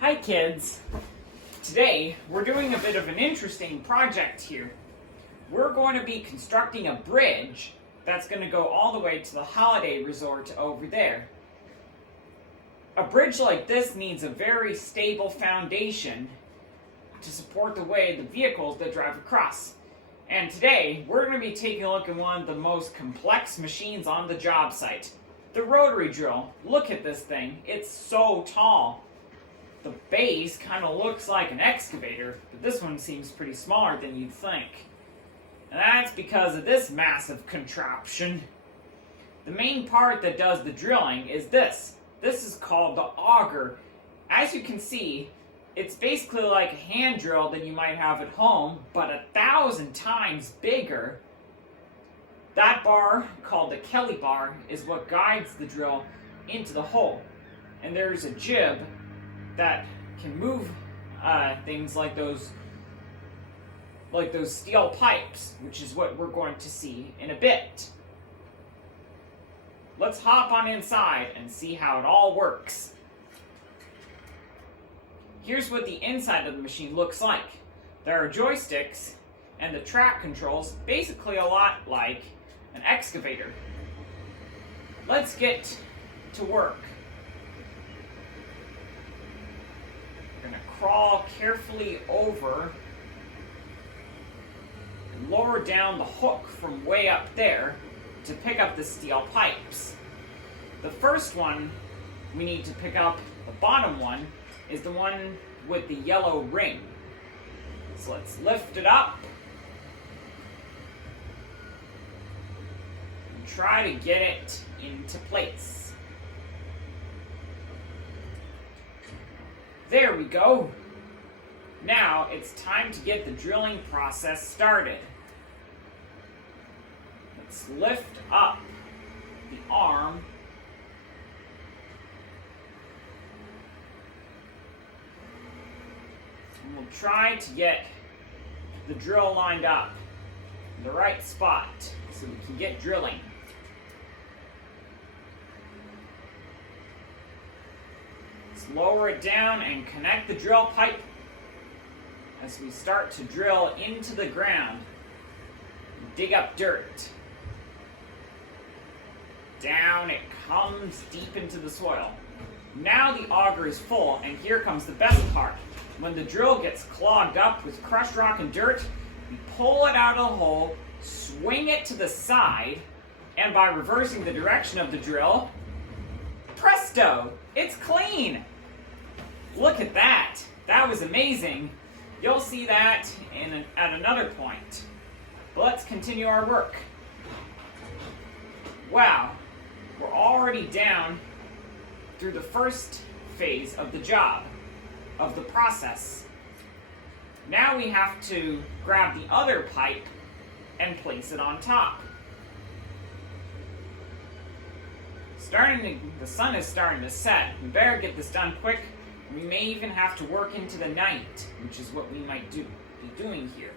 Hi kids! Today we're doing a bit of an interesting project here. We're going to be constructing a bridge that's going to go all the way to the holiday resort over there. A bridge like this needs a very stable foundation to support the way the vehicles that drive across. And today we're going to be taking a look at one of the most complex machines on the job site. The rotary drill. Look at this thing. It's so tall. The base kind of looks like an excavator, but this one seems pretty smaller than you'd think. And that's because of this massive contraption. The main part that does the drilling is this. This is called the auger. As you can see, it's basically like a hand drill that you might have at home, but 1,000 times bigger. That bar, called the Kelly bar, is what guides the drill into the hole. And there's a jib that can move things like those steel pipes, which is what we're going to see in a bit. Let's hop on inside and see how it all works. Here's what the inside of the machine looks like. There are joysticks and the track controls, basically a lot like an excavator. Let's get to work. We're going to crawl carefully over and lower down the hook from way up there to pick up the steel pipes. The first one we need to pick up, the bottom one, is the one with the yellow ring. So let's lift it up and try to get it into place. There we go. Now it's time to get the drilling process started. Let's lift up the arm. And we'll try to get the drill lined up in the right spot so we can get drilling. Lower it down and connect the drill pipe as we start to drill into the ground. Dig up dirt. Down it comes deep into the soil. Now the auger is full, and here comes the best part. When the drill gets clogged up with crushed rock and dirt, we pull it out of the hole, swing it to the side, and by reversing the direction of the drill, presto! It's clean! Look at that! That was amazing! You'll see that at another point. But let's continue our work. Wow! We're already down through the first phase of the job, of the process. Now we have to grab the other pipe and place it on top. The sun is starting to set. We better get this done quick. We may even have to work into the night, which is what we might be doing here.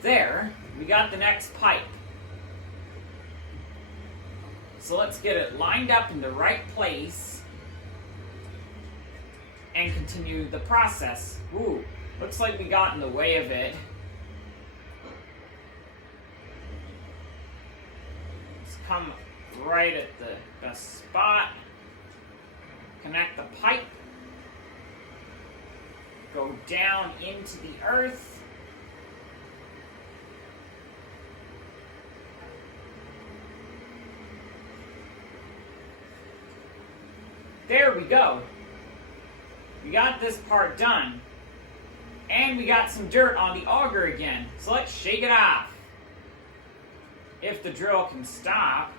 There, we got the next pipe. So let's get it lined up in the right place and continue the process. Ooh, looks like we got in the way of it. Let's come right at the best spot. Connect the pipe, go down into the earth, there we go. We got this part done, and we got some dirt on the auger again, so let's shake it off. If the drill can stop.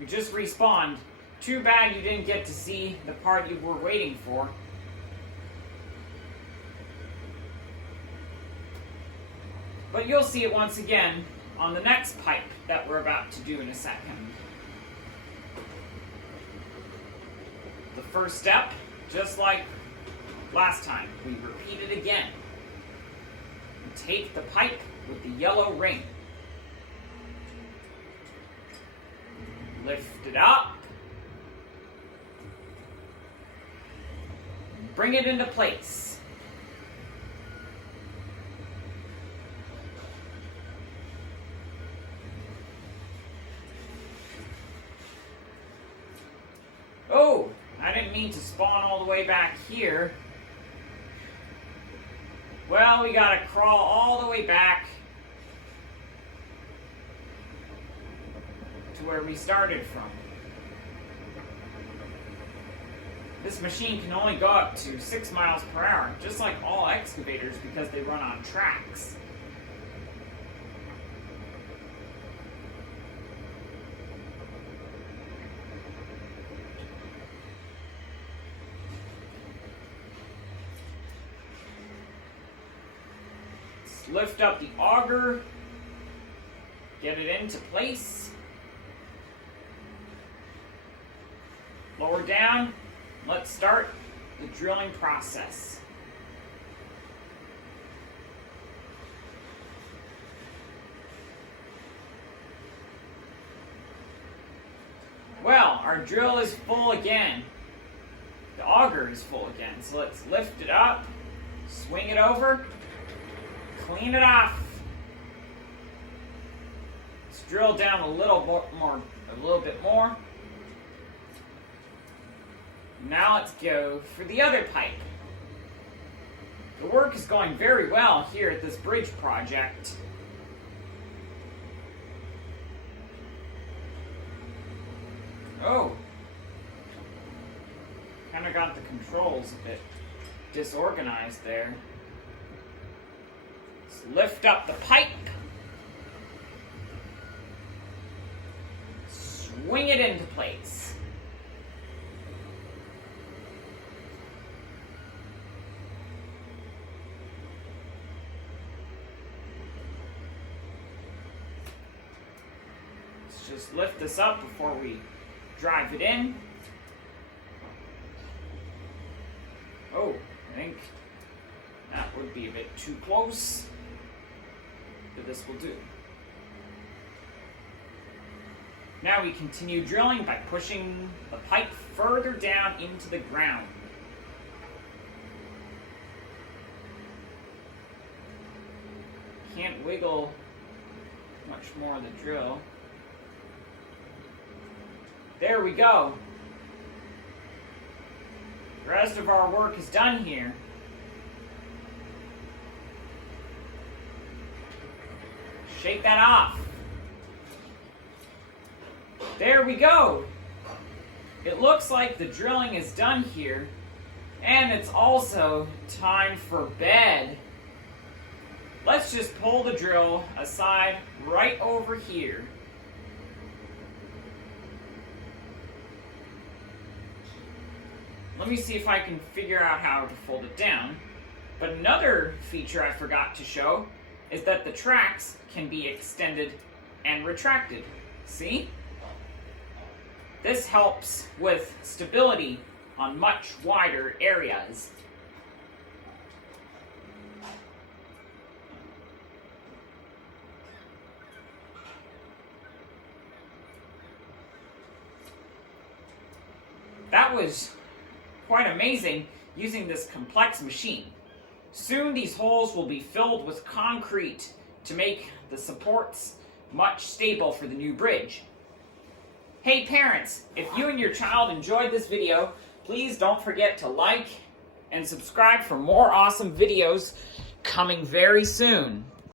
You just respawned. Too bad you didn't get to see the part you were waiting for. But you'll see it once again on the next pipe that we're about to do in a second. The first step, just like last time, we repeat it again. Take the pipe with the yellow ring. Lift it up. Bring it into place. Oh, I didn't mean to spawn all the way back here. Well, we gotta crawl all the way back to where we started from. This machine can only go up to 6 miles per hour, just like all excavators, because they run on tracks. Let's lift up the auger, get it into place. Lower down. Let's start the drilling process. Well, our drill is full again. The auger is full again. So let's lift it up, swing it over, clean it off. Let's drill down a little bit more. Now let's go for the other pipe. The work is going very well here at this bridge project. Oh, kind of got the controls a bit disorganized there. Let's lift up the pipe. Swing it into place. Just lift this up before we drive it in. Oh, I think that would be a bit too close, but this will do. Now we continue drilling by pushing the pipe further down into the ground. Can't wiggle much more of the drill. There we go. The rest of our work is done here. Shake that off. There we go. It looks like the drilling is done here, and it's also time for bed. Let's just pull the drill aside right over here. Let me see if I can figure out how to fold it down. But another feature I forgot to show is that the tracks can be extended and retracted. See? This helps with stability on much wider areas. That was quite amazing using this complex machine. Soon these holes will be filled with concrete to make the supports much stable for the new bridge. Hey parents, if you and your child enjoyed this video, please don't forget to like and subscribe for more awesome videos coming very soon.